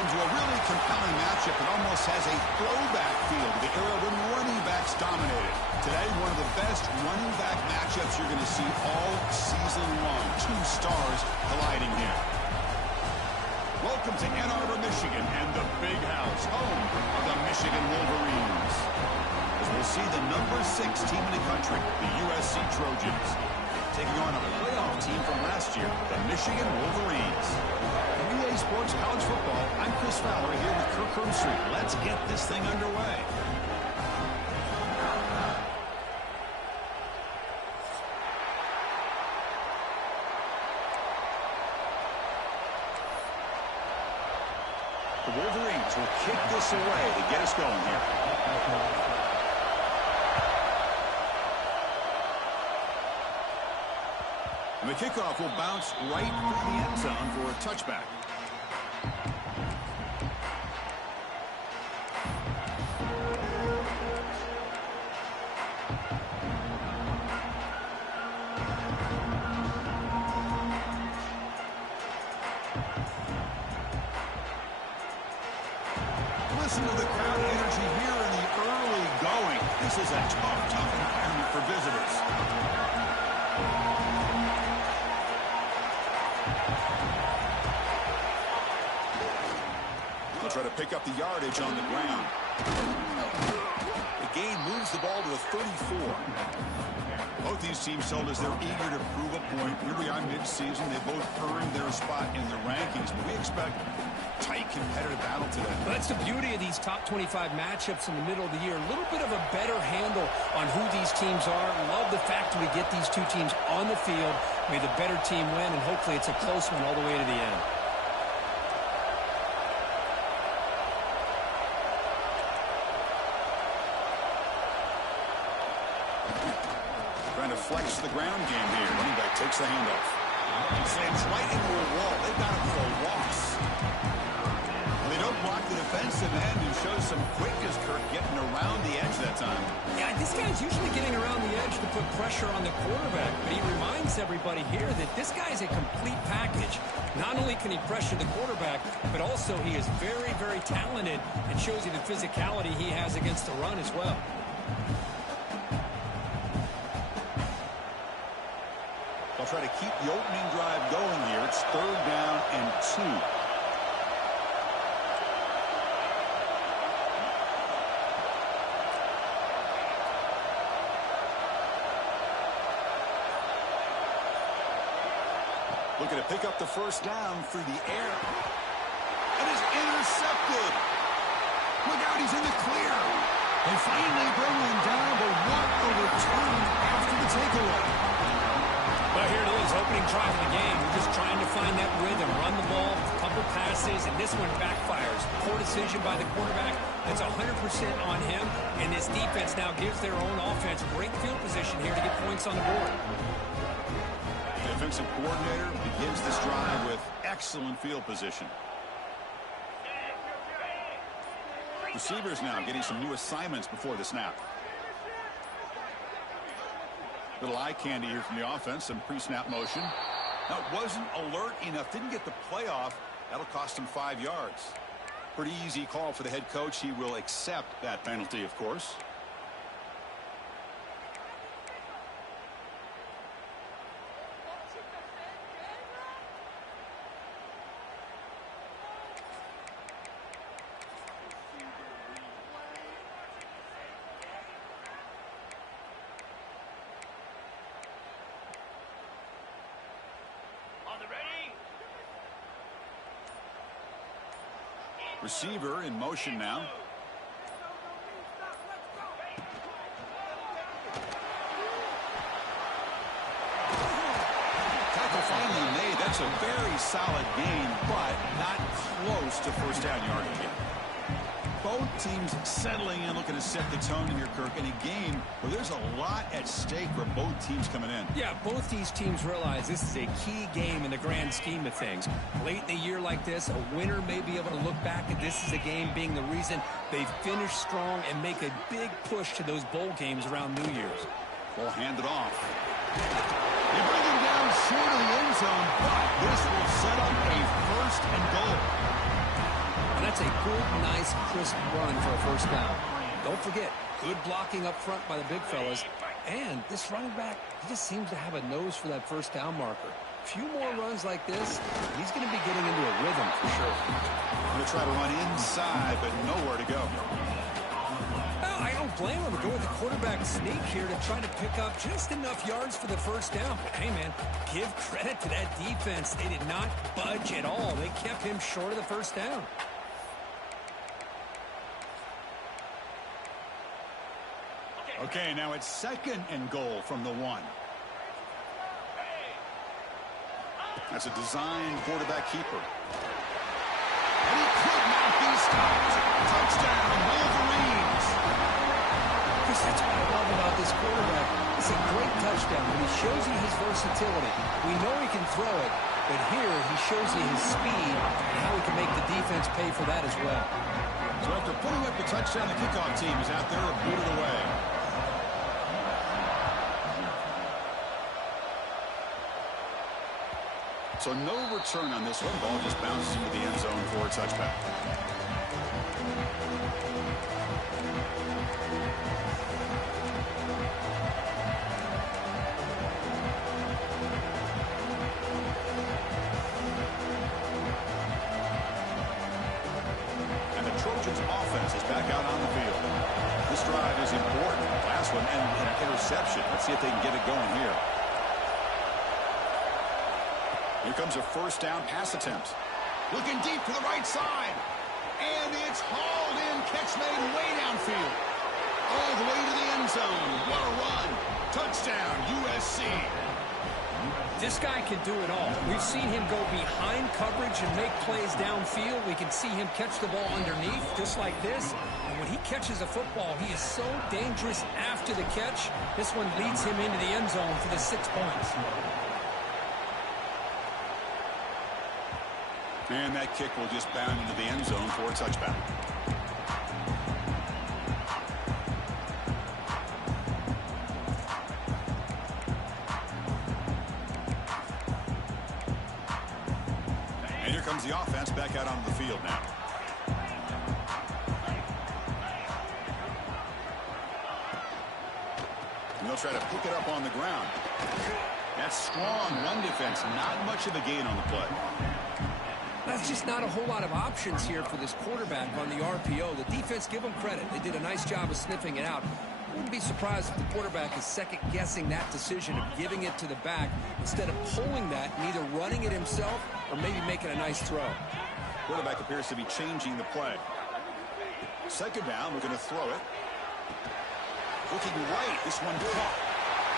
Welcome to a really compelling matchup that almost has a throwback feel to the era when running backs dominated. Today, one of the best running back matchups you're going to see all season long. Two stars colliding here. Welcome to Ann Arbor, Michigan, and the Big House, home of the Michigan Wolverines. As we'll see the number 6 team in the country, the USC Trojans, taking on a playoff team from last year, the Michigan Wolverines. From EA Sports College Football, I'm Chris Fowler here with Kirk Herbstreit. Let's get this thing underway. The Wolverines will kick this away to get us going here. And the kickoff will bounce right through the end zone for a touchback. Listen to the crowd energy here in the early going. This is a tough environment for visitors. They'll try to pick up the yardage on the ground. The gain moves the ball to a 34. Both these teams told us they're eager to prove a point. Here we are mid-season. They both earned their spot in the rankings, but we expect tight competitive battle today. Well, that's the beauty of these top 25 matchups in the middle of the year. A little bit of a better handle on who these teams are. Love the fact that we get these two teams on the field. May the better team win, and hopefully it's a close one all the way to the end. Trying to flex the ground game here. Running back takes the handoff. He slams right into a wall. They've got him for a loss. They don't block the defensive end and show some quickness, Kirk, getting around the edge that time. Yeah, this guy's usually getting around the edge to put pressure on the quarterback, but he reminds everybody here that this guy is a complete package. Not only can he pressure the quarterback, but also he is very, very talented and shows you the physicality he has against the run as well. They'll try to keep the opening drive going here. It's 3rd down and 2. Looking to pick up the first down through the air. It is intercepted. Look out, he's in the clear. They finally bring him down, but what a return after the takeaway. Well, here it is, opening drive of the game. We're just trying to find that rhythm, run the ball, a couple passes, and this one backfires. Poor decision by the quarterback. That's 100% on him, and this defense now gives their own offense great field position here to get points on the board. The defensive coordinator begins this drive with excellent field position. Receivers now getting some new assignments before the snap. Little eye candy here from the offense, some pre-snap motion. Now, it wasn't alert enough, didn't get the play off. That'll cost him 5 yards. Pretty easy call for the head coach. He will accept that penalty, of course. Receiver in motion now. Tackle finally made. That's a very solid gain, but not close to first down yardage yet. Both teams settling in, looking to set the tone in here, Kirk, in a game where there's a lot at stake for both teams coming in. Yeah, both these teams realize this is a key game in the grand scheme of things. Late in a year like this, a winner may be able to look back at this as a game being the reason they finish strong and make a big push to those bowl games around New Year's. Ball handed off. They bring him down short of the end zone, but this will set up a 1st and goal. That's a good, nice, crisp run for a first down. Don't forget, good blocking up front by the big fellas. And this running back, he just seems to have a nose for that first down marker. A few more runs like this, he's going to be getting into a rhythm for sure. Going to try to run inside, but nowhere to go. Well, I don't blame him to go with the quarterback sneak here to try to pick up just enough yards for the first down. But hey, man, give credit to that defense. They did not budge at all. They kept him short of the first down. Okay, now it's 2nd and goal from the 1. That's a designed quarterback keeper. And he could not be stopped. Touchdown, Wolverines. Chris, that's what I love about this quarterback. It's a great touchdown when he shows you his versatility. We know he can throw it, but here he shows you his speed and how he can make the defense pay for that as well. So after putting up the touchdown, the kickoff team is out there to boot it away. So no return on this one. Ball just bounces into the end zone for a touchback. And the Trojans offense is back out on the field. This drive is important. Last one ended in an interception. Let's see if they can get it going here. Here comes a first down pass attempt. Looking deep to the right side. And it's hauled in. Catch made way downfield. All the way to the end zone. What a run. Touchdown, USC. This guy can do it all. We've seen him go behind coverage and make plays downfield. We can see him catch the ball underneath, just like this. And when he catches a football, he is so dangerous after the catch. This one leads him into the end zone for the 6 points. And that kick will just bound into the end zone for a touchback. And here comes the offense back out onto the field now. And they'll try to pick it up on the ground. That's strong run defense. Not much of a gain on the play. That's just not a whole lot of options here for this quarterback on the RPO. The defense, give them credit. They did a nice job of sniffing it out. Wouldn't be surprised if the quarterback is second-guessing that decision of giving it to the back instead of pulling that and either running it himself or maybe making a nice throw. Quarterback appears to be changing the play. 2nd down, we're going to throw it. Looking right, this one caught.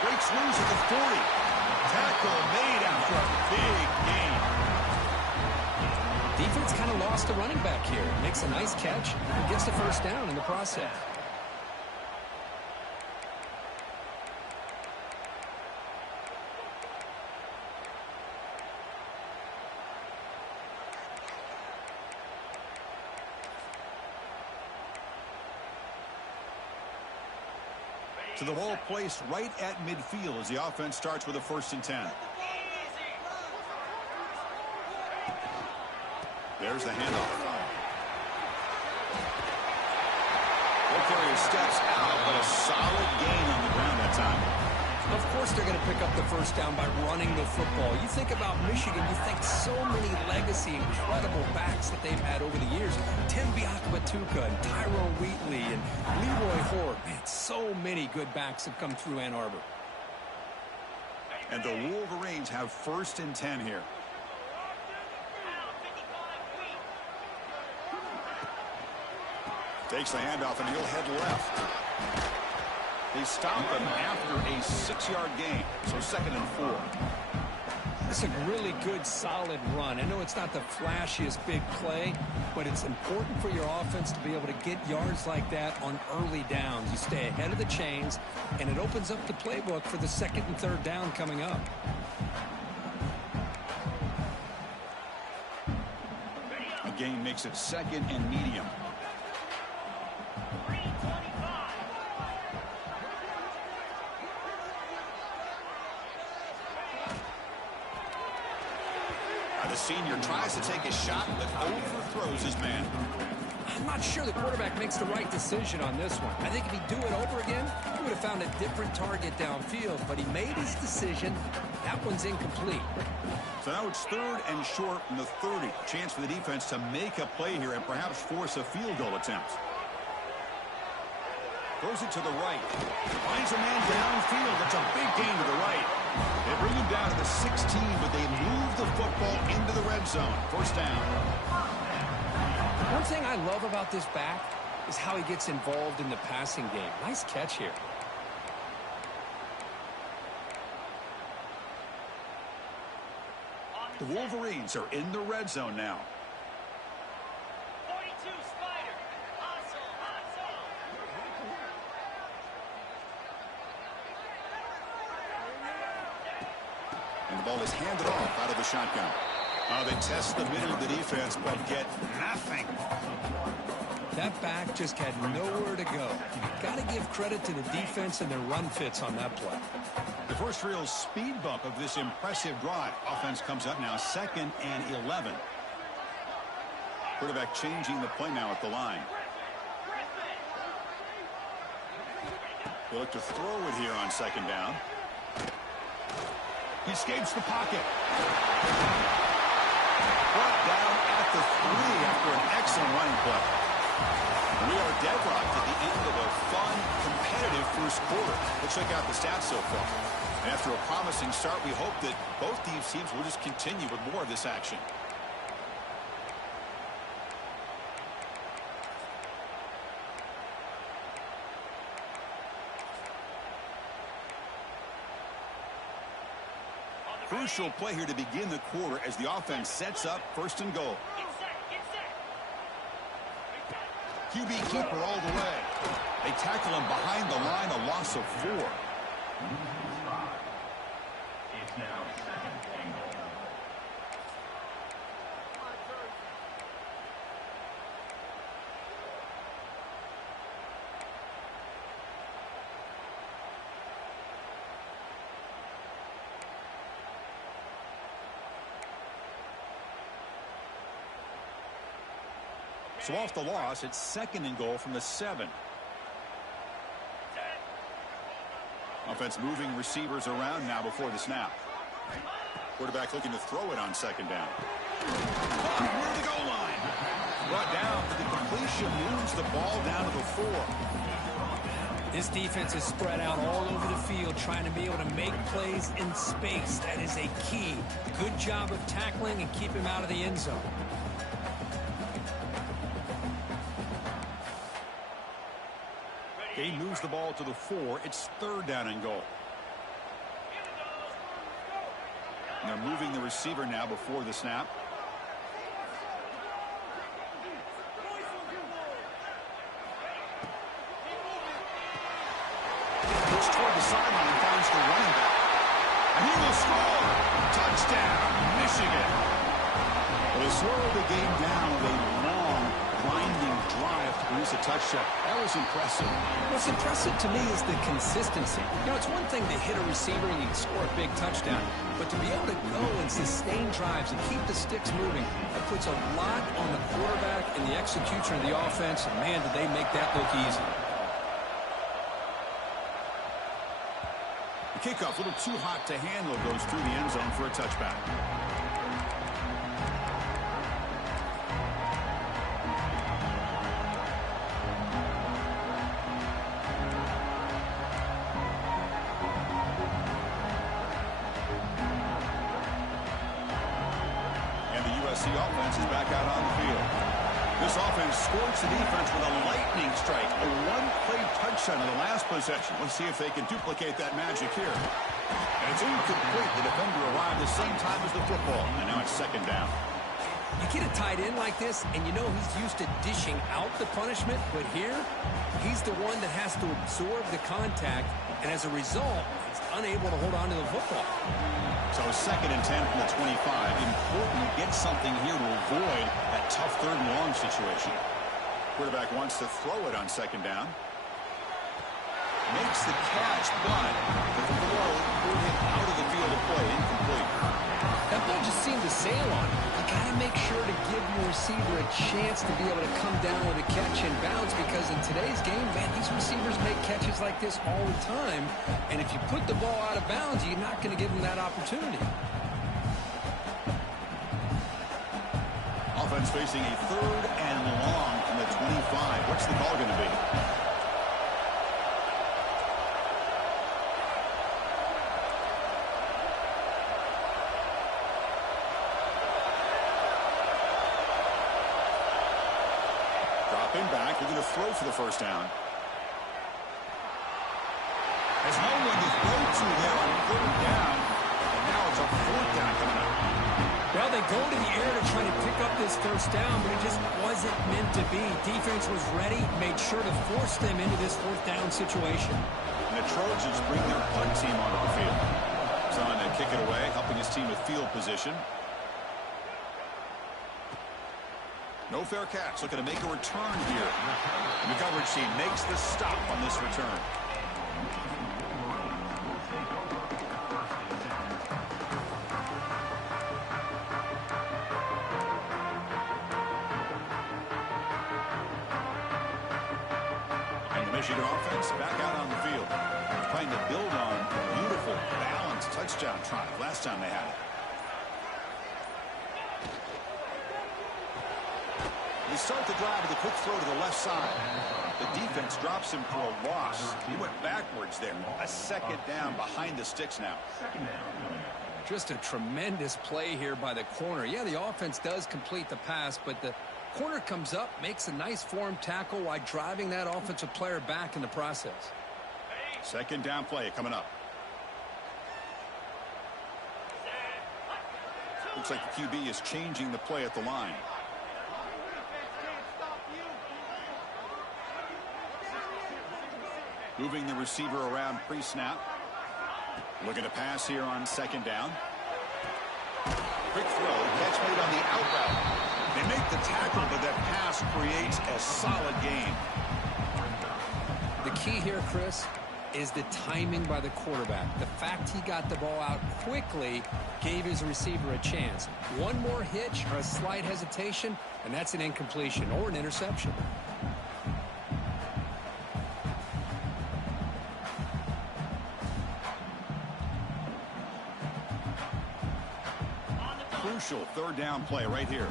Breaks loose at the 40. Tackle made after a big gain. Defense kind of lost a running back here. Makes a nice catch and gets the first down in the process. To the ball placed right at midfield as the offense starts with a 1st and 10. There's the handoff. Ball carrier steps out, but a solid gain on the ground that time. Of course they're going to pick up the first down by running the football. You think about Michigan, you think so many legacy, incredible backs that they've had over the years. Tim Biakabatuka and Tyrone Wheatley and Leroy Horde. Man, so many good backs have come through Ann Arbor. And the Wolverines have 1st and 10 here. Takes the handoff and he'll head left. They stop him after a 6-yard gain, so 2nd and 4. It's a really good, solid run. I know it's not the flashiest big play, but it's important for your offense to be able to get yards like that on early downs. You stay ahead of the chains, and it opens up the playbook for the 2nd and 3rd down coming up. A gain makes it 2nd and medium. The senior tries to take a shot, but overthrows his man. I'm not sure the quarterback makes the right decision on this one. I think if he'd do it over again, he would have found a different target downfield, but he made his decision. That one's incomplete. So now it's 3rd and short from the 30. Chance for the defense to make a play here and perhaps force a field goal attempt. Throws it to the right. Finds a man downfield. That's a big gain to the right. They bring him down to the 16, but they move the football into the red zone. First down. One thing I love about this back is how he gets involved in the passing game. Nice catch here. The Wolverines are in the red zone now. 42 Spider. Hustle. And the ball is handed off out of the shotgun. They test the middle of the defense, but get nothing. That back just had nowhere to go. Got to give credit to the defense and their run fits on that play. The first real speed bump of this impressive drive. Offense comes up now 2nd and 11. Quarterback changing the play now at the line. They look to throw it here on 2nd down. He escapes the pocket. Brought down at the 3 after an excellent running play. We are deadlocked at the end of a fun, competitive first quarter. Let's check out the stats so far. And after a promising start, we hope that both these teams will just continue with more of this action. Crucial play here to begin the quarter as the offense sets up 1st and goal. QB keeper all the way. They tackle him behind the line, a loss of 4. It's now 2nd and goal. So off the loss, it's 2nd and goal from the 7. Offense moving receivers around now before the snap. Quarterback looking to throw it on 2nd down. Near the goal line. Brought down for the completion, moves the ball down to the 4. This defense is spread out all over the field, trying to be able to make plays in space. That is a key. Good job of tackling and keep him out of the end zone. He moves the ball to the 4. It's 3rd down and goal. And they're moving the receiver now before the snap. Looks toward the sideline and finds the running back. And he will score. Touchdown, Michigan. Well, they slowed the game down with a long, grinding drive to produce a touchdown. That was impressive. What's impressive to me is the consistency. You know, it's one thing to hit a receiver and you can score a big touchdown, but to be able to go and sustain drives and keep the sticks moving, that puts a lot on the quarterback and the execution of the offense, and man, did they make that look easy. The kickoff, a little too hot to handle, goes through the end zone for a touchback. USC offense is back out on the field. This offense scorched the defense with a lightning strike. A one-play touchdown in the last possession. Let's see if they can duplicate that magic here. And it's incomplete. The defender arrived the same time as the football. And now it's 2nd down. You get a tight end like this, and you know he's used to dishing out the punishment, but here, he's the one that has to absorb the contact, and as a result, he's unable to hold on to the football. So 2nd and 10 from the 25. Important to get something here to avoid that tough 3rd and long situation. Quarterback wants to throw it on 2nd down. Makes the catch, but the throw pulled him out of the field of play, incomplete. That ball just seemed to sail on him. You got to make sure to give your receiver a chance to be able to come down with a catch and bounce, because in today's game, man, these receivers make catches like this all the time. And if you put the ball out of bounds, you're not going to give them that opportunity. Offense facing a 3rd and long from the 25. What's the call going to be? Dropping back, they're going to throw for the first down. There's no one to throw to there on 3rd down. And now it's a 4th down coming up. Well, they go to the air to try to pick up this first down, but it just wasn't meant to be. Defense was ready, made sure to force them into this 4th down situation. And the Trojans bring their punt team onto the field. He's on to kick it away, helping his team with field position. No fair catch, looking to make a return here. And the coverage team makes the stop on this return. Michigan offense back out on the field, trying to build on a beautiful, balanced touchdown drive last time they had it. They start the drive with a quick throw to the left side. The defense drops him for a loss. He went backwards there. A 2nd down behind the sticks now. Just a tremendous play here by the corner. Yeah, the offense does complete the pass, but the corner comes up, makes a nice form tackle while driving that offensive player back in the process. 2nd down play coming up. Looks like the QB is changing the play at the line. Moving the receiver around pre-snap. Looking to pass here on 2nd down. Quick throw, catch made on the out route. They make the tackle, but that pass creates a solid gain. The key here, Chris, is the timing by the quarterback. The fact he got the ball out quickly gave his receiver a chance. One more hitch or a slight hesitation, and that's an incompletion or an interception. Crucial 3rd down play right here.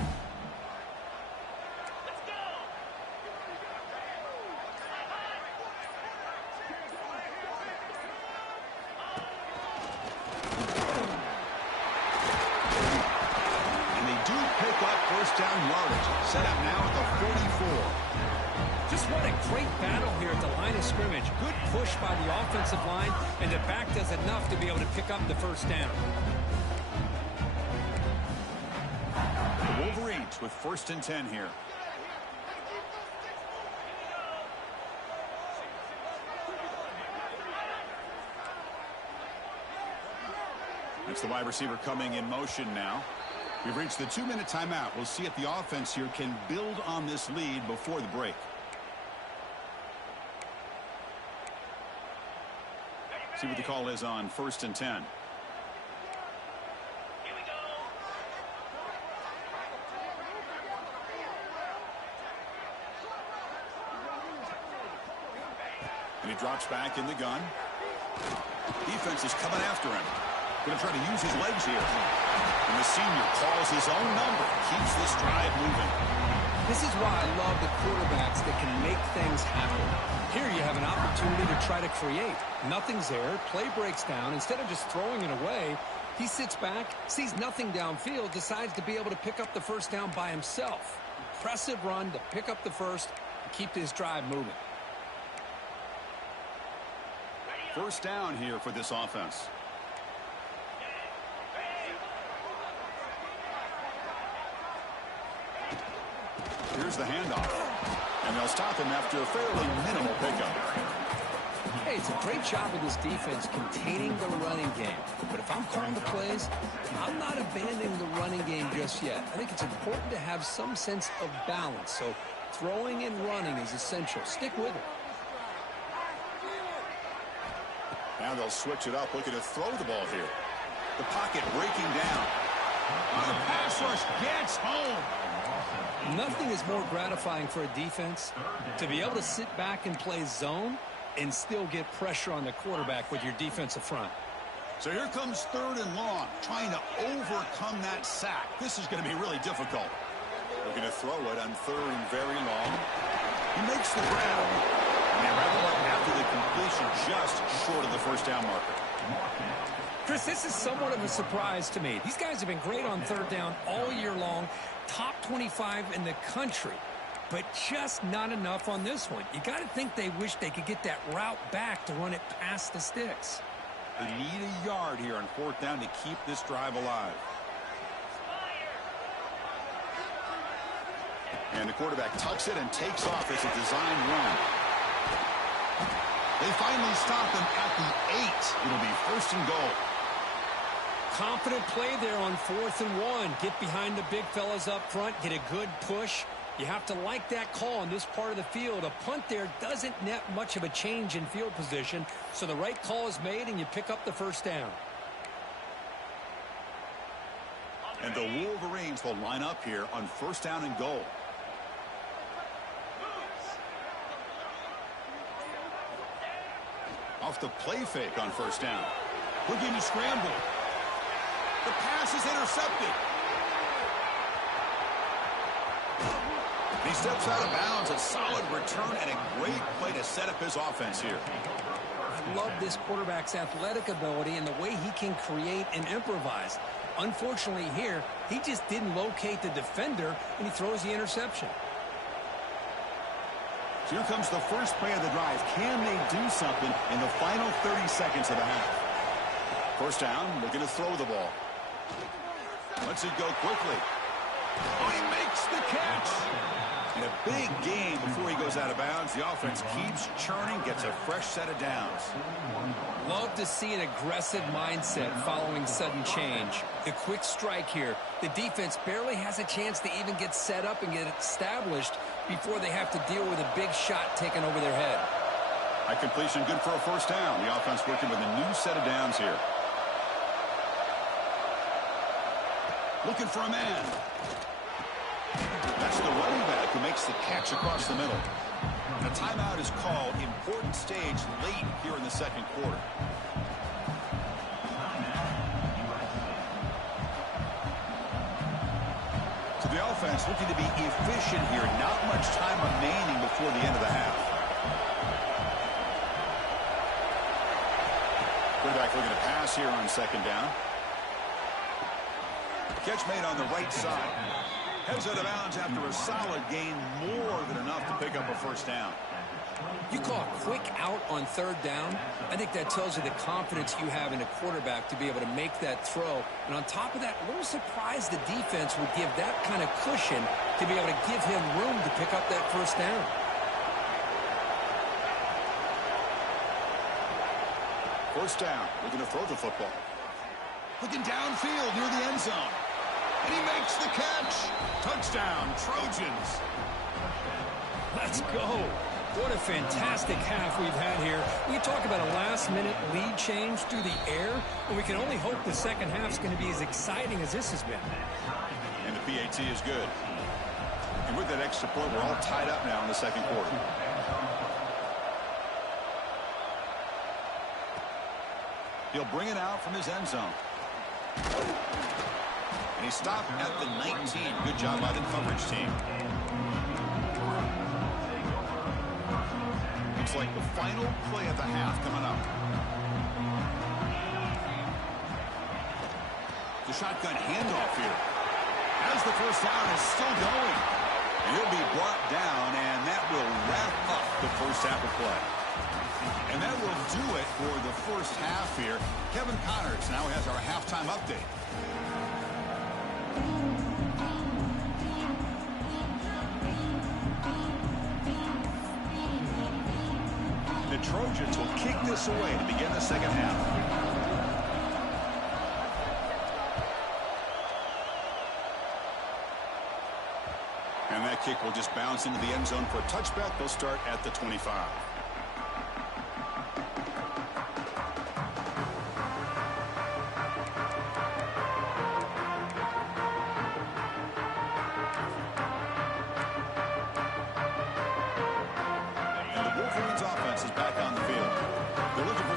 First down yardage, set up now at the 44. Just what a great battle here at the line of scrimmage. Good push by the offensive line, and the back does enough to be able to pick up the first down. The Wolverines with 1st and 10 here. That's the wide receiver coming in motion now. We've reached the 2-minute timeout. We'll see if the offense here can build on this lead before the break. See what the call is on 1st and 10. Here we go. And he drops back in the gun. Defense is coming after him. Going to try to use his legs here. And the senior calls his own number. Keeps this drive moving. This is why I love the quarterbacks that can make things happen. Here you have an opportunity to try to create. Nothing's there. Play breaks down. Instead of just throwing it away, he sits back, sees nothing downfield, decides to be able to pick up the first down by himself. Impressive run to pick up the first and keep this drive moving. First down here for this offense. Here's the handoff. And they'll stop him after a fairly minimal pickup. Hey, it's a great job of this defense containing the running game. But if I'm calling the plays, I'm not abandoning the running game just yet. I think it's important to have some sense of balance. So throwing and running is essential. Stick with it. Now they'll switch it up, looking to throw the ball here. The pocket breaking down. The pass rush gets home. Nothing is more gratifying for a defense to be able to sit back and play zone and still get pressure on the quarterback with your defensive front. So here comes 3rd and long, trying to overcome that sack. This is going to be really difficult. Looking to throw it on 3rd and very long. He makes the grab. And they wrap up after the completion, just short of the first down marker. Chris, this is somewhat of a surprise to me. These guys have been great on 3rd down all year long, top 25 in the country, but just not enough on this one. You got to think they wish they could get that route back to run it past the sticks. They need a yard here on 4th down to keep this drive alive. And the quarterback tucks it and takes off as a design run. They finally stop him at the 8. It'll be 1st and goal. Confident play there on 4th and 1. Get behind the big fellas up front, get a good push. You have to like that call on this part of the field. A punt there doesn't net much of a change in field position, so the right call is made and you pick up the 1st down. And the Wolverines will line up here on 1st down and goal. Off the play fake on 1st down. Looking to scramble. The pass is intercepted. He steps out of bounds. A solid return and a great play to set up his offense here. I love this quarterback's athletic ability and the way he can create and improvise. Unfortunately here, he just didn't locate the defender, and he throws the interception. So here comes the first play of the drive. Can they do something in the final 30 seconds of the half? 1st down, looking to throw the ball. Lets it go quickly. Oh, he makes the catch. And a big gain before he goes out of bounds. The offense keeps churning, gets a fresh set of downs. Love to see an aggressive mindset following sudden change. The quick strike here. The defense barely has a chance to even get set up and get established before they have to deal with a big shot taken over their head. A completion good for a 1st down. The offense working with a new set of downs here. Looking for a man. That's the running back who makes the catch across the middle. And a timeout is called. Important stage late here in the 2nd quarter. So the offense looking to be efficient here. Not much time remaining before the end of the half. Quarterback looking to pass here on 2nd down. Catch made on the right side. Heads out of bounds after a solid gain, more than enough to pick up a 1st down. You call a quick out on 3rd down. I think that tells you the confidence you have in a quarterback to be able to make that throw. And on top of that, a little surprised the defense would give that kind of cushion to be able to give him room to pick up that 1st down. First down, looking to throw the football. Looking downfield near the end zone. And he makes the catch. Touchdown, Trojans. Let's go. What a fantastic half we've had here. We talk about a last-minute lead change through the air, and we can only hope the 2nd half is going to be as exciting as this has been. And the PAT is good. And with that extra point, we're all tied up now in the 2nd quarter. He'll bring it out from his end zone. And he stopped at the 19. Good job by the coverage team. It's like the final play of the half coming up. The shotgun handoff here. As the 1st down is still going. And he'll be brought down, and that will wrap up the 1st half of play. And that will do it for the 1st half here. Kevin Connors now has our halftime update. The Trojans will kick this away to begin the 2nd half. And that kick will just bounce into the end zone for a touchback. They'll start at the 25.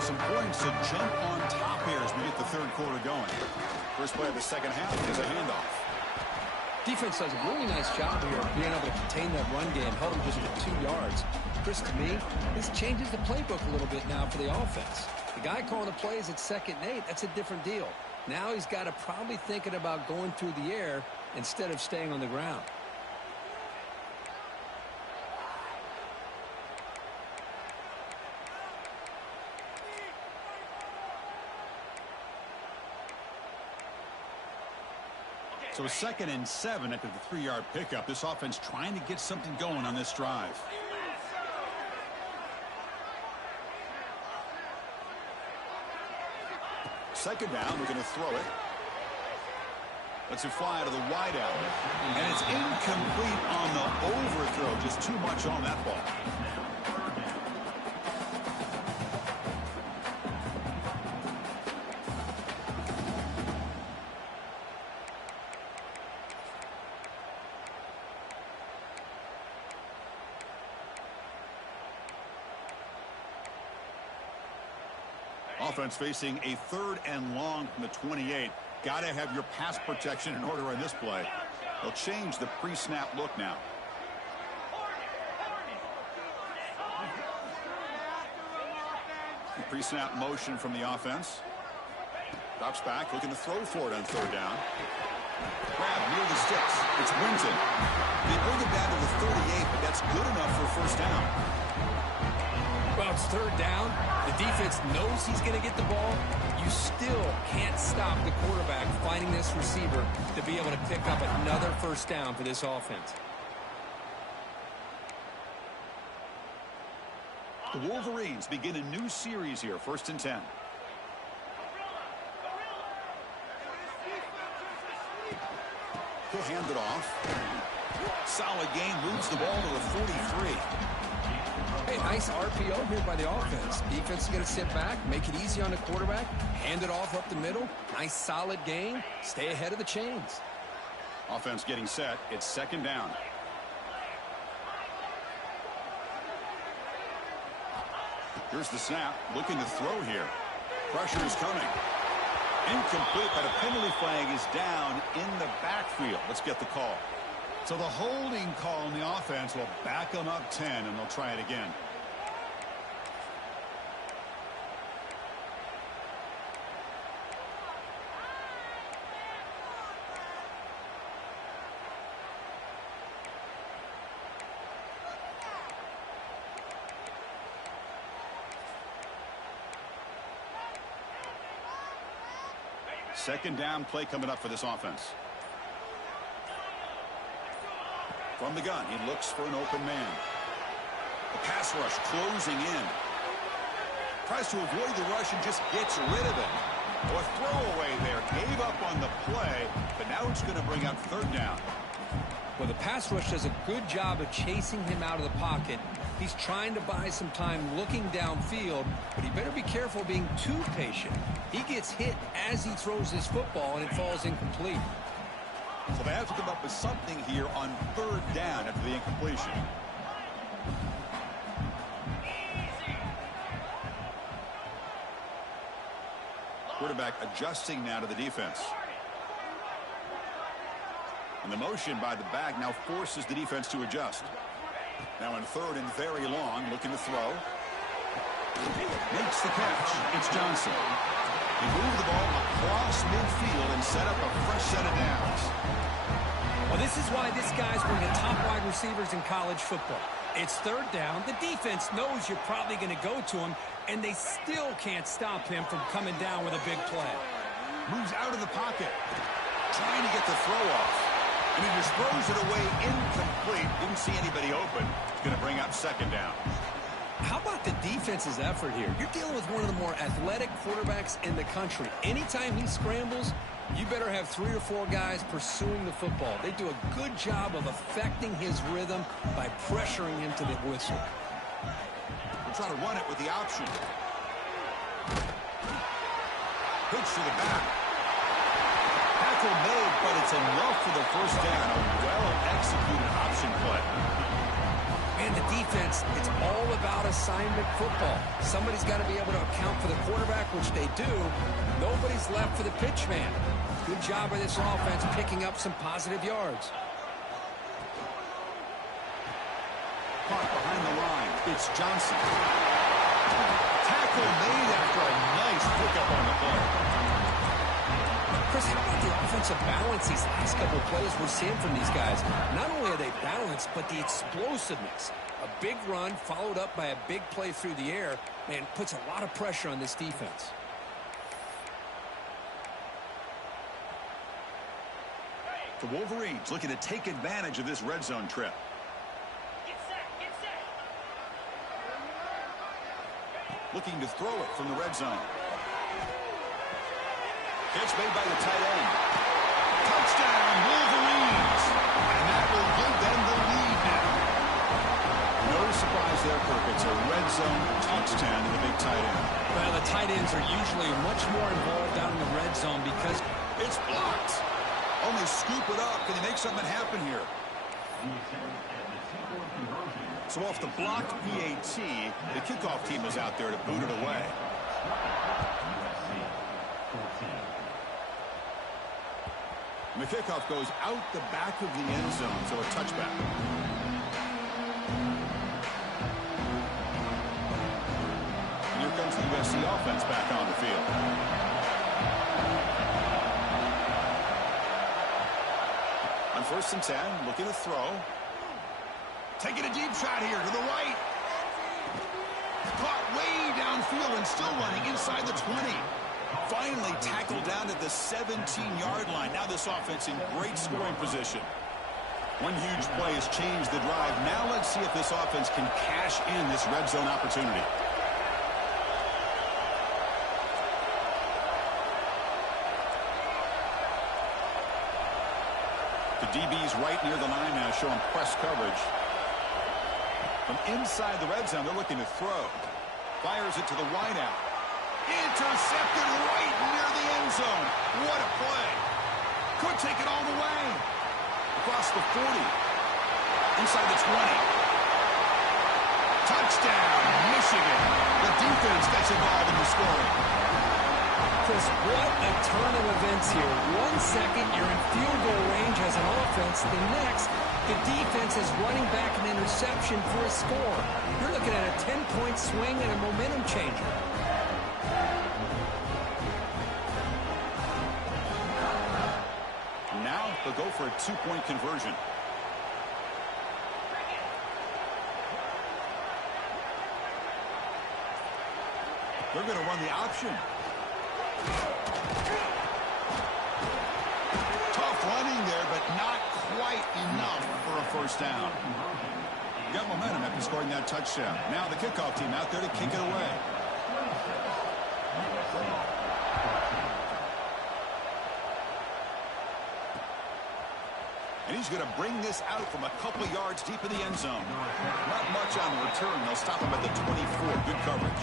some points to jump on top here as we get the third quarter going. First play of the second half is a handoff. Defense does a really nice job here of being able to contain that run game, held them just at 2 yards. Chris, to me, this changes the playbook a little bit now for the offense. The guy calling the plays at 2nd and 8, that's a different deal. Now he's got to probably thinking about going through the air instead of staying on the ground. So 2nd and 7 after the 3-yard pickup. This offense trying to get something going on this drive. Second down, we're going to throw it. Lets it fly out of the wide out. And it's incomplete on the overthrow. Just too much on that ball. Offense facing a 3rd and long from the 28. Got to have your pass protection in order on this play. They'll change the pre-snap look now. The pre-snap motion from the offense. Drops back, looking to throw for it on 3rd down. Grab near the sticks. It's Winton. They bring it down to the 38, but that's good enough for 1st down. Well, it's 3rd down. The defense knows he's going to get the ball. You still can't stop the quarterback finding this receiver to be able to pick up another 1st down for this offense. The Wolverines begin a new series here, 1st and 10. He'll hand it off. Solid gain, moves the ball to the 43. Hey, nice RPO here by the offense. Defense is going to sit back, make it easy on the quarterback, hand it off up the middle. Nice solid gain. Stay ahead of the chains. Offense getting set. It's 2nd down. Here's the snap. Looking to throw here. Pressure is coming. Incomplete, but a penalty flag is down in the backfield. Let's get the call. So the holding call on the offense will back them up 10, and they'll try it again. Second down play coming up for this offense. From the gun, he looks for an open man. The pass rush closing in. Tries to avoid the rush and just gets rid of it. Oh, a throwaway there. Gave up on the play, but now it's going to bring up 3rd down. Well, the pass rush does a good job of chasing him out of the pocket. He's trying to buy some time looking downfield, but he better be careful being too patient. He gets hit as he throws his football, and it falls incomplete. So they have to come up with something here on 3rd down after the incompletion. Quarterback adjusting now to the defense. And the motion by the back now forces the defense to adjust. Now in 3rd and very long, looking to throw. Makes the catch. It's Johnson. He moved the ball across midfield and set up a fresh set of downs. Well, this is why this guy's one of the top wide receivers in college football. It's 3rd down. The defense knows you're probably going to go to him, and they still can't stop him from coming down with a big play. Moves out of the pocket. Trying to get the throw off. And he just throws it away incomplete. Didn't see anybody open. It's going to bring up 2nd down. How about the defense's effort here? You're dealing with one of the more athletic quarterbacks in the country. Anytime he scrambles, you better have 3 or 4 guys pursuing the football. They do a good job of affecting his rhythm by pressuring him to the whistle. We'll try to run it with the option. Pitch to the back. Tackle made, but it's enough for the 1st down. A well-executed option play. And the defense, it's all about assignment football. Somebody's got to be able to account for the quarterback, which they do. Nobody's left for the pitch man. Good job by this offense picking up some positive yards. Caught behind the line. It's Johnson. Tackle made after a nice pickup on the play. Chris, how about the offensive balance these last couple of plays we're seeing from these guys? Not only are they balanced, but the explosiveness. A big run followed up by a big play through the air, man, puts a lot of pressure on this defense. The Wolverines looking to take advantage of this red zone trip. Get set, get set. Looking to throw it from the red zone. Catch made by the tight end. Touchdown, Wolverines. And that will give them the lead now. No surprise there, Kirk. It's a red zone touchdown to the big tight end. Well, the tight ends are usually much more involved down in the red zone because it's blocked. Only scoop it up. Can he make something happen here? So off the blocked PAT, the kickoff team is out there to boot it away. And the kickoff goes out the back of the end zone, so a touchback. And here comes the USC offense back on the field. On 1st and 10, looking to throw. Taking a deep shot here to the right. Caught way downfield and still running inside the 20. Finally tackled down at the 17-yard line. Now this offense in great scoring position. One huge play has changed the drive. Now let's see if this offense can cash in this red zone opportunity. The DB's right near the line now, showing press coverage. From inside the red zone, they're looking to throw. Fires it to the wideout. Intercepted right near the end zone. What a play. Could take it all the way. Across the 40. Inside the 20. Touchdown, Michigan. The defense gets involved in the scoring. Chris, what a turn of events here. 1 second, you're in field goal range as an offense. The next, the defense is running back an interception for a score. You're looking at a 10-point swing and a momentum changer. Now they'll go for a 2-point conversion. They're going to run the option. Tough running there, but not quite enough for a first down. Got momentum after scoring that touchdown. Now the kickoff team out there to kick it away. And he's going to bring this out from a couple yards deep in the end zone. Not much on the return. They'll stop him at the 24. Good coverage.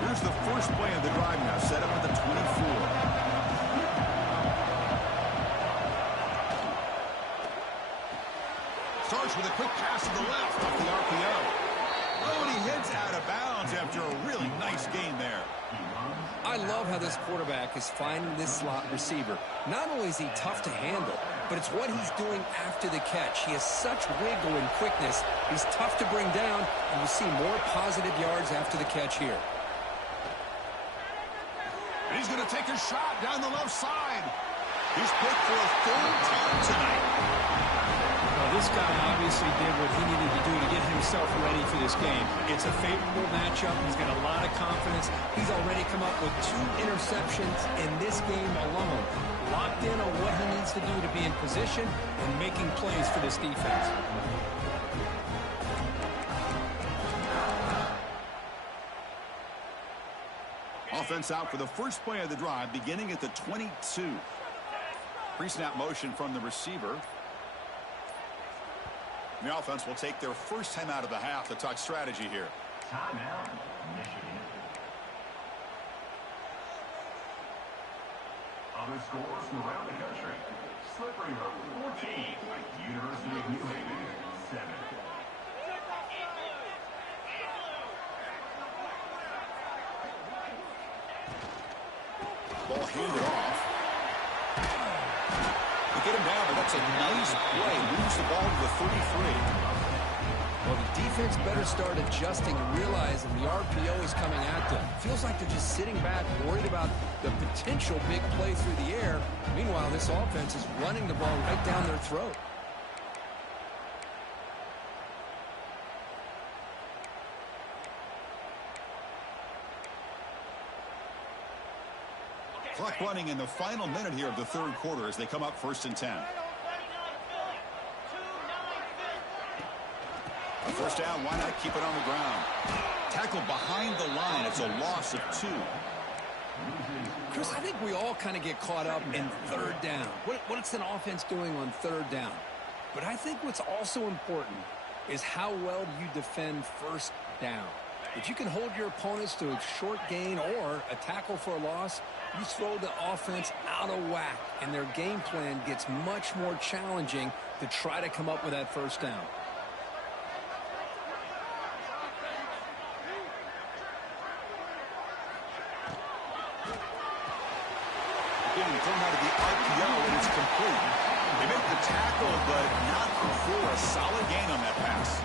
Here's the first play of the drive now, set up at the 24. Starts with a quick pass to the left off the RPO. Oh, and he hits out of bounds after a really nice game there. I love how this quarterback is finding this slot receiver. Not only is he tough to handle, but it's what he's doing after the catch. He has such wiggle and quickness. He's tough to bring down, and you see more positive yards after the catch here. And he's going to take a shot down the left side. He's picked for a third time tonight. Well, this guy obviously did what he needed to do to get himself ready for this game. It's a favorable matchup. He's got a lot of confidence. He's already come up with 2 interceptions in this game alone. Locked in on what he needs to do to be in position and making plays for this defense. Offense out for the first play of the drive, beginning at the 22. Pre-snap motion from the receiver. The offense will take their first time out of the half to talk strategy here. Timeout, Michigan. other schools from around the country. Slippery Road 14, University of New Haven 7. Ball handed off. They get him down, but that's a nice play. Moves the ball to the 33. Well, the defense better start adjusting and realizing the RPO is coming at them. Feels like they're just sitting back, worried about the potential big play through the air. Meanwhile, this offense is running the ball right down their throat. Clock running in the final minute here of the third quarter as they come up 1st and 10. A first down, why not keep it on the ground? Tackle behind the line. It's a loss of 2. Chris, I think we all kind of get caught up in third down. What's an offense doing on third down? But I think what's also important is how well you defend first down. If you can hold your opponents to a short gain or a tackle for a loss, you throw the offense out of whack, and their game plan gets much more challenging to try to come up with that first down. Getting thrown out of the RPO, and it's complete. They make the tackle, but not before a solid gain on that pass.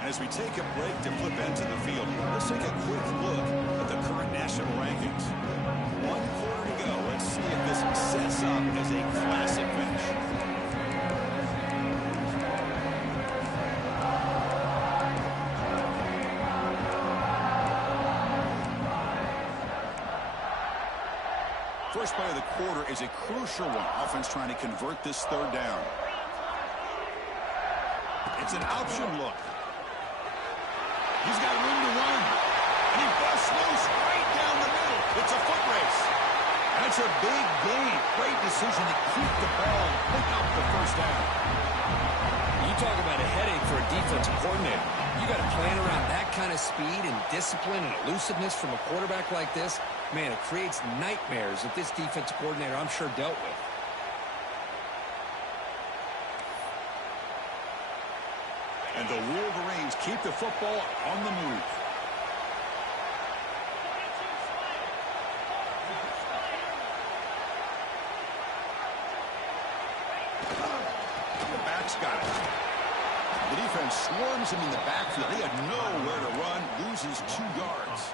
And as we take a break to flip into the field, let's take a quick look at the current national rankings. 1 quarter to go. Let's see if this sets up as a classic finish. First play of the quarter is a crucial one. Offense trying to convert this third down. It's an option look. He's got room to run. And he busts loose right down the middle. It's a foot race. That's a big gain. Great decision to keep the ball and pick up the first down. You talk about a headache for a defensive coordinator. You got to plan around that kind of speed and discipline and elusiveness from a quarterback like this. Man, it creates nightmares that this defensive coordinator, I'm sure, dealt with. And the Wolverines keep the football on the move. The back's got it. The defense swarms him in the backfield. He had nowhere to run, loses 2 yards.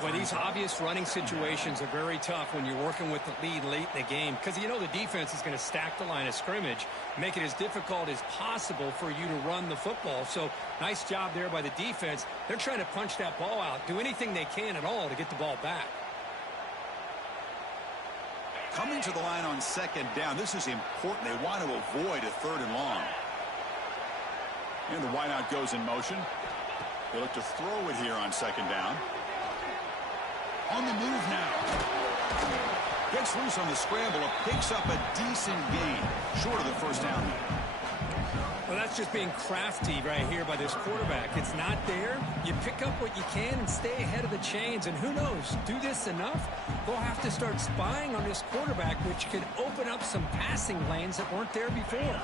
Boy, these obvious running situations are very tough when you're working with the lead late in the game because you know the defense is going to stack the line of scrimmage, make it as difficult as possible for you to run the football. So nice job there by the defense. They're trying to punch that ball out, do anything they can at all to get the ball back. Coming to the line on 2nd down, this is important. They want to avoid a 3rd and long. And the wideout goes in motion. They look to throw it here on 2nd down. On the move now. Gets loose on the scramble. Picks up a decent gain. Short of the first down. Well, that's just being crafty right here by this quarterback. It's not there. You pick up what you can and stay ahead of the chains. And who knows, do this enough, they'll have to start spying on this quarterback, which could open up some passing lanes that weren't there before.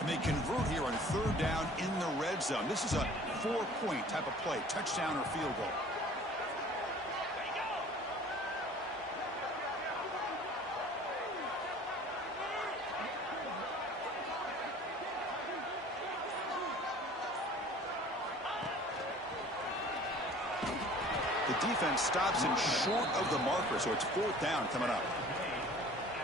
And they convert here on 3rd down in the red zone. This is a 4-point type of play. Touchdown or field goal. The defense stops him short of the marker, so it's 4th down coming up.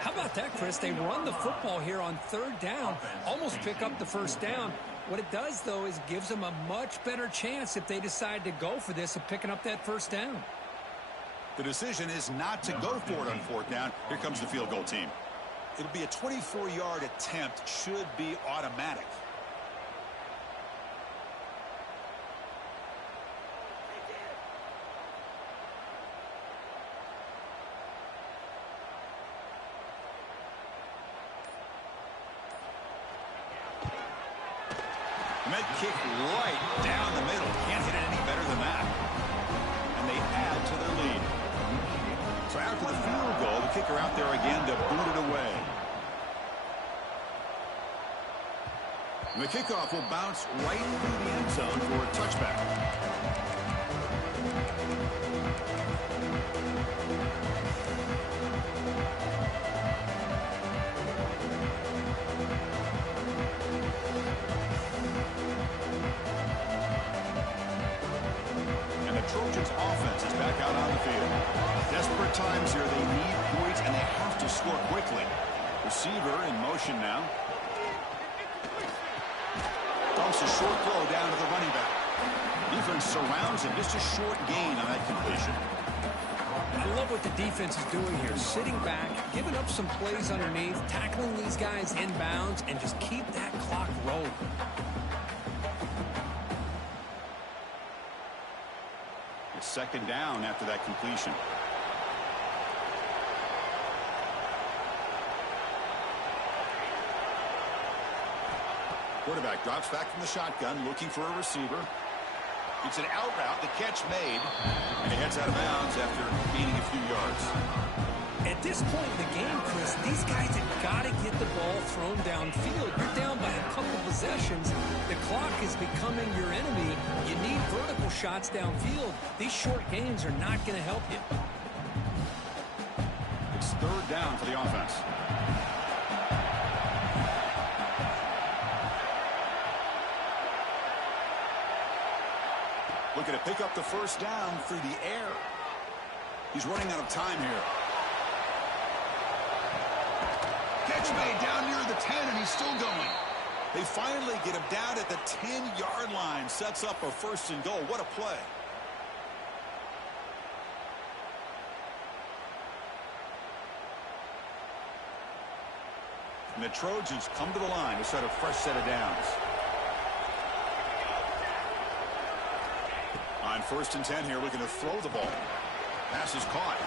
How about that, Chris? They run the football here on 3rd down, almost pick up the first down. What it does, though, is gives them a much better chance if they decide to go for this of picking up that first down. The decision is not to go for it on 4th down. Here comes the field goal team. It'll be a 24-yard attempt, should be automatic. And that kick right down the middle. Can't hit it the map. And they add to their lead. So after the field goal, the kicker out there again to boot it away. And the kickoff will bounce right through the end zone for a touchback. And the Trojans' offense is back out on the field. Desperate times here. They need points, and they have to score quickly. Receiver in motion now. Dumps a short throw down to the running back. Defense surrounds him. Just a short gain on that completion. I love what the defense is doing here. Sitting back, giving up some plays underneath, tackling these guys inbounds, and just keep that clock rolling. It's second down after that completion. Quarterback drops back from the shotgun, looking for a receiver. It's an out route, the catch made, and he heads out of bounds after gaining a few yards. At this point in the game, Chris, these guys have got to get the ball thrown downfield. You're down by a couple possessions. The clock is becoming your enemy. You need vertical shots downfield. These short gains are not going to help you. It's third down for the offense. Looking to pick up the first down through the air. He's running out of time here. Catch made down near the 10, and he's still going. They finally get him down at the 10-yard line. Sets up a first and goal. What a play. And the Trojans come to the line to set a fresh set of downs. On first and 10 here, looking to throw the ball. Pass is caught.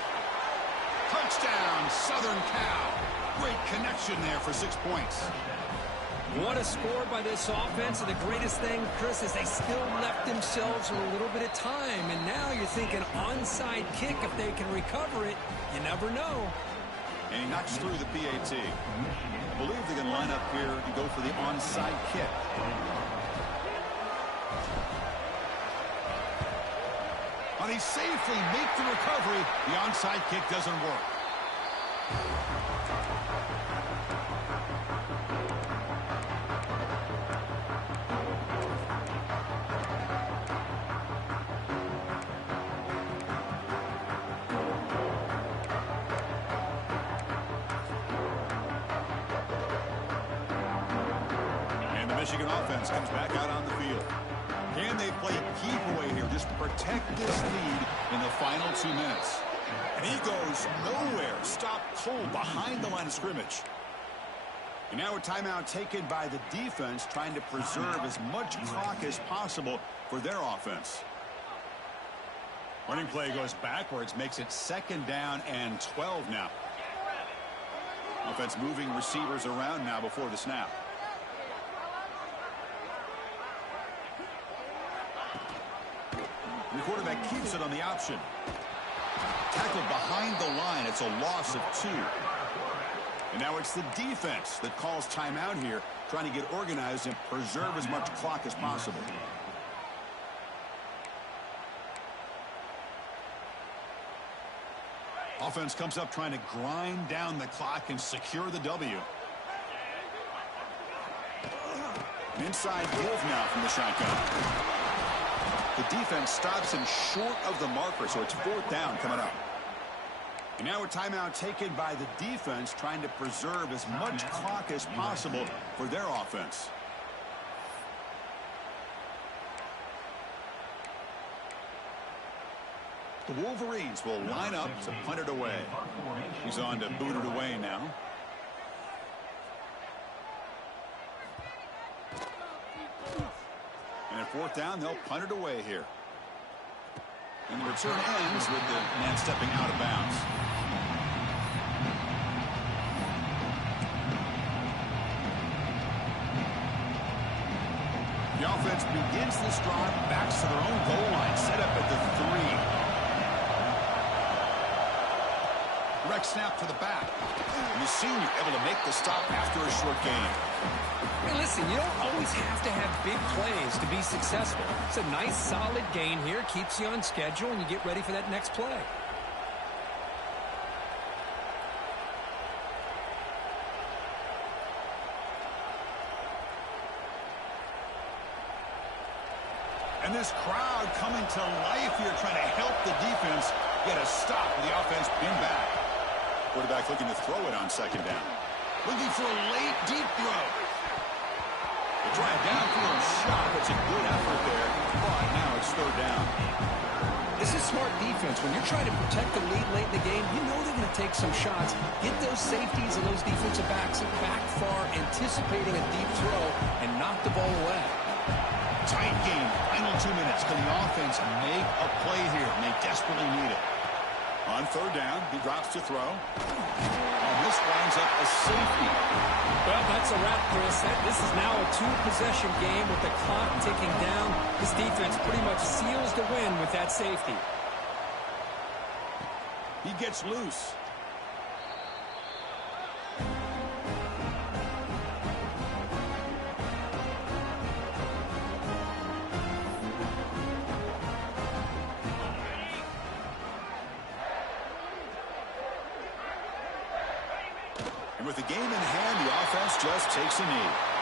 Touchdown, Southern Cal. Great connection there for 6 points. What a score by this offense. And the greatest thing, Chris, is they still left themselves a little bit of time. And now you're thinking onside kick. If they can recover it, you never know. And he knocks through the PAT. I believe they can line up here and go for the onside kick. But he safely makes the recovery. The onside kick doesn't work. And the Michigan offense comes back out on the field. Can they play keep away here? Just protect this lead in the final 2 minutes. And he goes nowhere. Stop cold behind the line of scrimmage. And now a timeout taken by the defense, trying to preserve as much clock as possible for their offense. Running play goes backwards, makes it second down and 12 now. Offense moving receivers around now before the snap. The quarterback keeps it on the option. Tackled behind the line. It's a loss of 2. And now it's the defense that calls timeout here, trying to get organized and preserve as much clock as possible. Offense comes up trying to grind down the clock and secure the W. An inside move now from the shotgun. The defense stops him short of the marker, so it's fourth down coming up. And now a timeout taken by the defense, trying to preserve as much clock as possible for their offense. The Wolverines will line up to punt it away. He's on to boot it away now. And at fourth down, they'll punt it away here. And the return ends with the man stepping out of bounds. The offense offense begins this drive, backs to their own goal line, set up at the 3. Direct snap to the back. And the senior able to make the stop after a short gain. Hey, listen, you don't always have to have big plays to be successful. It's a nice, solid gain here. Keeps you on schedule, and you get ready for that next play. And this crowd coming to life here, trying to help the defense get a stop with the offense pinned back. Quarterback looking to throw it on second down. Looking for a late, deep throw. They try a downfield shot. It's a good effort there, but now it's third down. This is smart defense. When you're trying to protect the lead late in the game, you know they're going to take some shots. Get those safeties and those defensive backs back far, anticipating a deep throw, and knock the ball away. Tight game. Final 2 minutes. Can the offense make a play here? And they desperately need it. On third down, he drops to throw. And this winds up a safety. Well, that's a wrap, Chris. This is now a two-possession game with the clock ticking down. This defense pretty much seals the win with that safety. He gets loose. And with the game in hand, the offense just takes a knee.